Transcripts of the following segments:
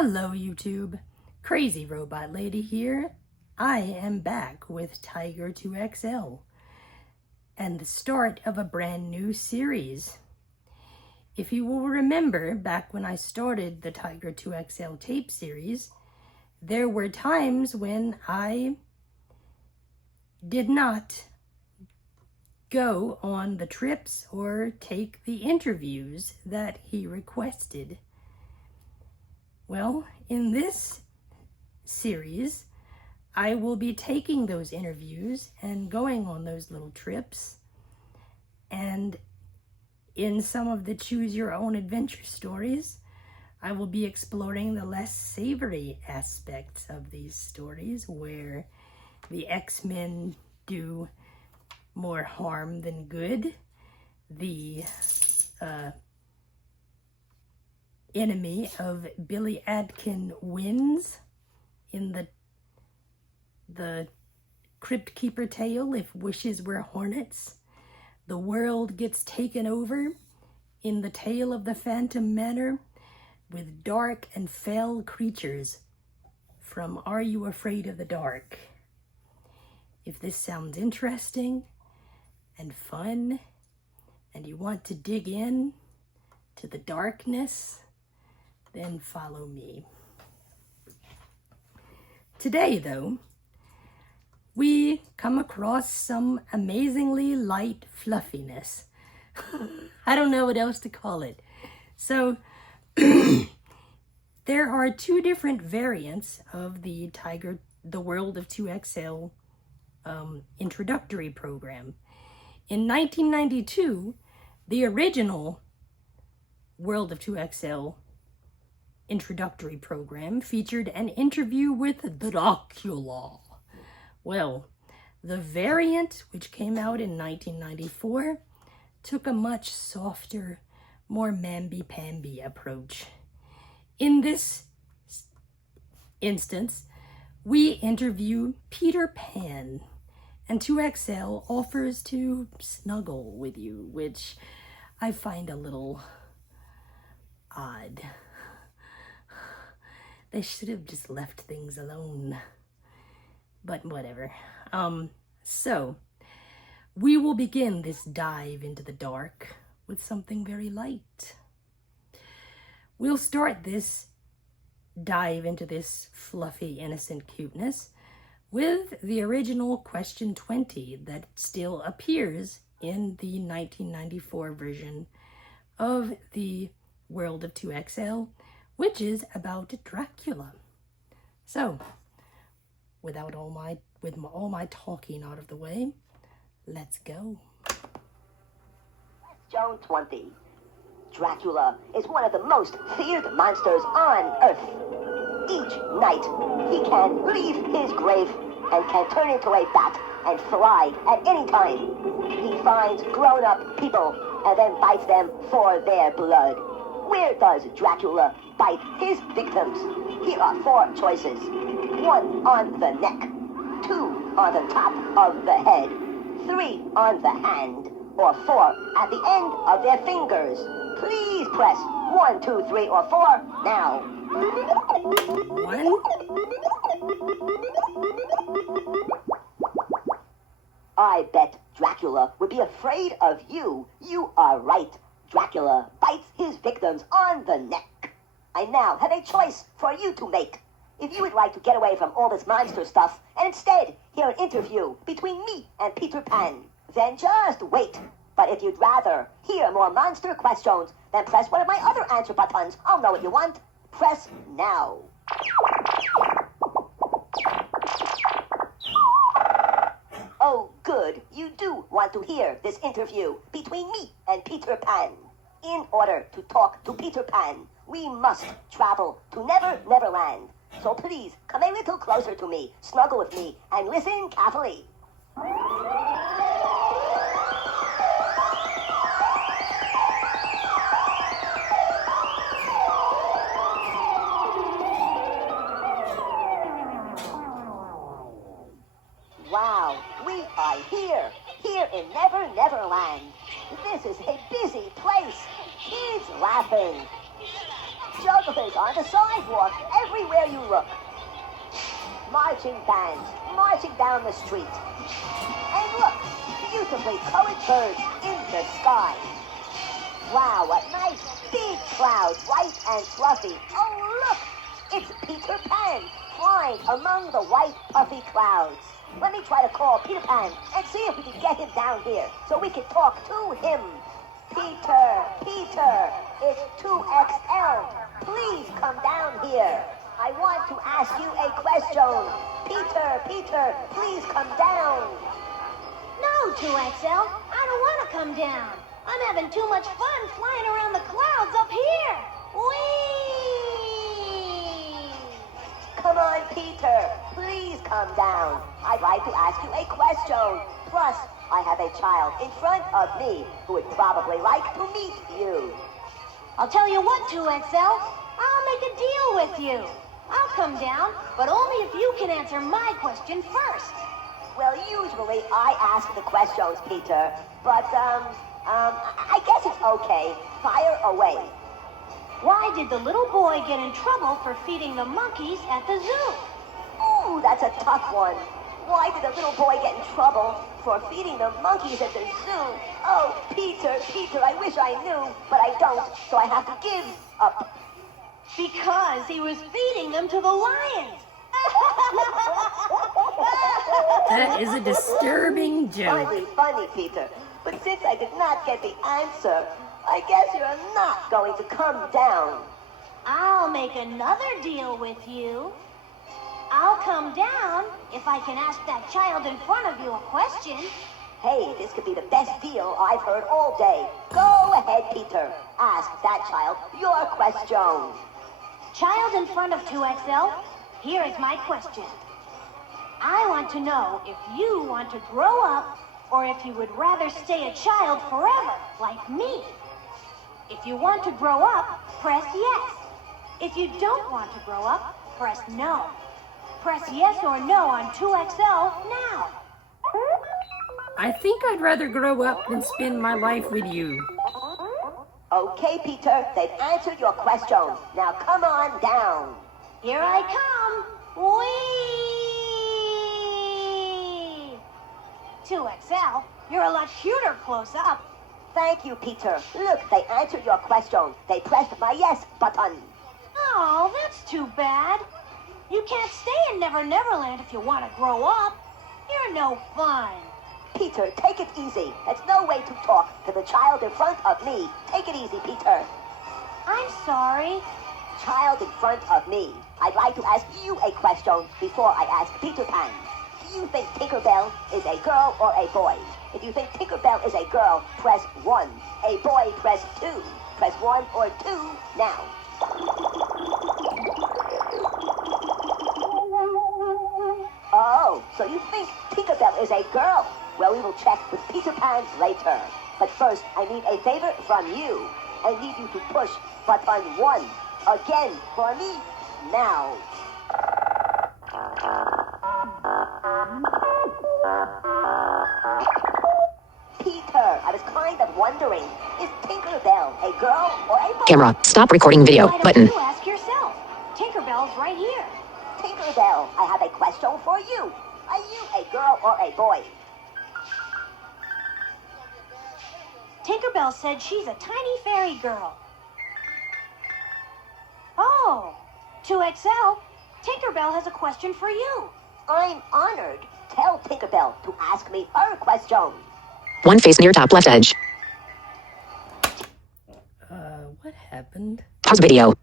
Hello YouTube, Crazy Robot Lady here. I am back with Tiger 2XL and the start of a brand new series. If you will remember, back when I started the Tiger 2XL tape series, there were times when I did not go on the trips or take the interviews that he requested. Well, in this series, I will be taking those interviews and going on those little trips. And in some of the Choose Your Own Adventure stories, I will be exploring the less savory aspects of these stories where the X-Men do more harm than good. The enemy of Billy Adkin wins in the Crypt Keeper tale, If Wishes Were Hornets. The world gets taken over in the tale of the Phantom Manor with dark and fell creatures from Are You Afraid of the Dark? If this sounds interesting and fun and you want to dig in to the darkness, then follow me. Today, though, we come across some amazingly light fluffiness. I don't know what else to call it. So, there are two different variants of the World of 2XL introductory program. In 1992, the original World of 2XL introductory program featured an interview with Dracula. Well, the variant, which came out in 1994, took a much softer, more mamby-pamby approach. In this instance, we interview Peter Pan, and 2XL offers to snuggle with you, which I find a little odd. They should have just left things alone. But whatever. So, we will begin this dive into the dark with something very light. We'll start this dive into this fluffy, innocent cuteness with the original question 20 that still appears in the 1994 version of the World of 2XL, which is about Dracula. So, with all my talking out of the way, let's go. Question 20. Dracula is one of the most feared monsters on Earth. Each night, he can leave his grave and can turn into a bat and fly at any time. He finds grown-up people and then bites them for their blood. Where does Dracula bite his victims? Here are 4 choices. 1 on the neck, 2 on the top of the head, 3 on the hand, or 4 at the end of their fingers. Please press 1, 2, 3, or 4 now. 1. I bet Dracula would be afraid of you. You are right. Dracula bites his victims on the neck. I now have a choice for you to make. If you would like to get away from all this monster stuff and instead hear an interview between me and Peter Pan, then just wait. But if you'd rather hear more monster questions, then press one of my other answer buttons. I'll know what you want. Press now. Oh, good. You do want to hear this interview between me and Peter Pan. In order to talk to Peter Pan, we must travel to Neverland. So please, come a little closer to me, snuggle with me, and listen carefully. Wow, we are here in Neverland. This is a busy place. Kids laughing. Jugglers on the sidewalk, everywhere you look. Marching bands, marching down the street. And look, beautifully colored birds in the sky. Wow, what nice big clouds, white and fluffy. Oh, look, it's Peter Pan flying among the white puffy clouds. Let me try to call Peter Pan and see if we can get him down here so we can talk to him. Peter, Peter, it's 2XL. Please come down here. I want to ask you a question. Peter, Peter, please come down. No, 2XL, I don't want to come down. I'm having too much fun flying around the clouds up here. Whee! Come on, Peter. Please come down. I'd like to ask you a question. Plus, I have a child in front of me who would probably like to meet you. I'll tell you what, 2XL, I'll make a deal with you. I'll come down, but only if you can answer my question first. Well, usually I ask the questions, Peter, but, I guess it's okay. Fire away. Why did the little boy get in trouble for feeding the monkeys at the zoo? Ooh, that's a tough one. Why did the little boy get in trouble for feeding the monkeys at the zoo? Oh, Peter, Peter, I wish I knew, but I don't, so I have to give up. Because he was feeding them to the lions. That is a disturbing joke. Funny, funny, Peter. But since I did not get the answer, I guess you're not going to come down. I'll make another deal with you. I'll come down if I can ask that child in front of you a question. Hey, this could be the best deal I've heard all day. Go ahead, Peter. Ask that child your question. Child in front of 2XL, here is my question. I want to know if you want to grow up or if you would rather stay a child forever, like me. If you want to grow up, press yes. If you don't want to grow up, press no. Press yes or no on 2XL now. I think I'd rather grow up than spend my life with you. Okay, Peter, they've answered your question. Now come on down. Here I come. Whee! 2XL, you're a lot cuter close up. Thank you, Peter. Look, they answered your question. They pressed my yes button. Oh, that's too bad. You can't stay in Never Neverland if you want to grow up. You're no fun. Peter, take it easy. That's no way to talk to the child in front of me. Take it easy, Peter. I'm sorry. Child in front of me. I'd like to ask you a question before I ask Peter Pan. Do you think Tinkerbell is a girl or a boy? If you think Tinkerbell is a girl, press 1. A boy, press 2. Press 1 or 2 now. Oh, so you think Tinkerbell is a girl? Well, we will check with Peter Pan later. But first, I need a favor from you. I need you to push button 1 again for me now. Peter, I was kind of wondering, is Tinkerbell a girl or a boy? Camera, stop recording video, Why don't button. you ask yourself? Tinkerbell's right here. Tinkerbell, I have a question for you. Are you a girl or a boy? Tinkerbell said she's a tiny fairy girl. Oh, 2XL, Tinkerbell has a question for you. I'm honored. Tell Tinkerbell to ask me her question. One face near top left edge. What happened? Pause video.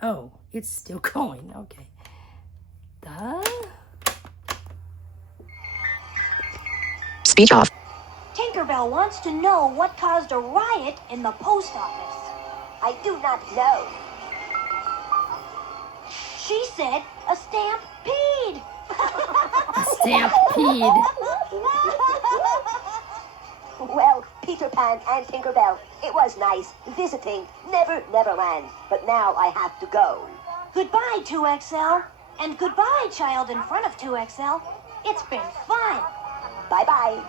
Oh, it's still going. Okay. Speech off. Tinkerbell wants to know what caused a riot in the post office. I do not know. She said a stampede. Stampede. Well, Peter Pan and Tinkerbell, it was nice visiting Never Neverland, but now I have to go. Goodbye, 2XL. And goodbye, child in front of 2XL. It's been fun. Bye-bye.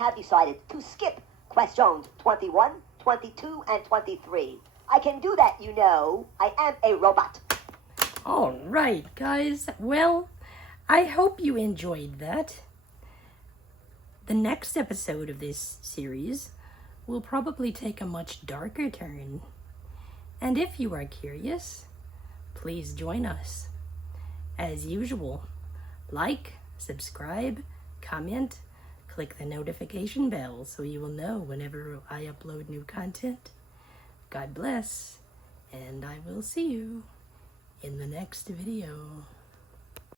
have decided to skip questions 21, 22, and 23. I can do that, you know. I am a robot. All right, guys. Well, I hope you enjoyed that. The next episode of this series will probably take a much darker turn. And if you are curious, please join us. As usual, like, subscribe, comment, click the notification bell so you will know whenever I upload new content. God bless, and I will see you in the next video.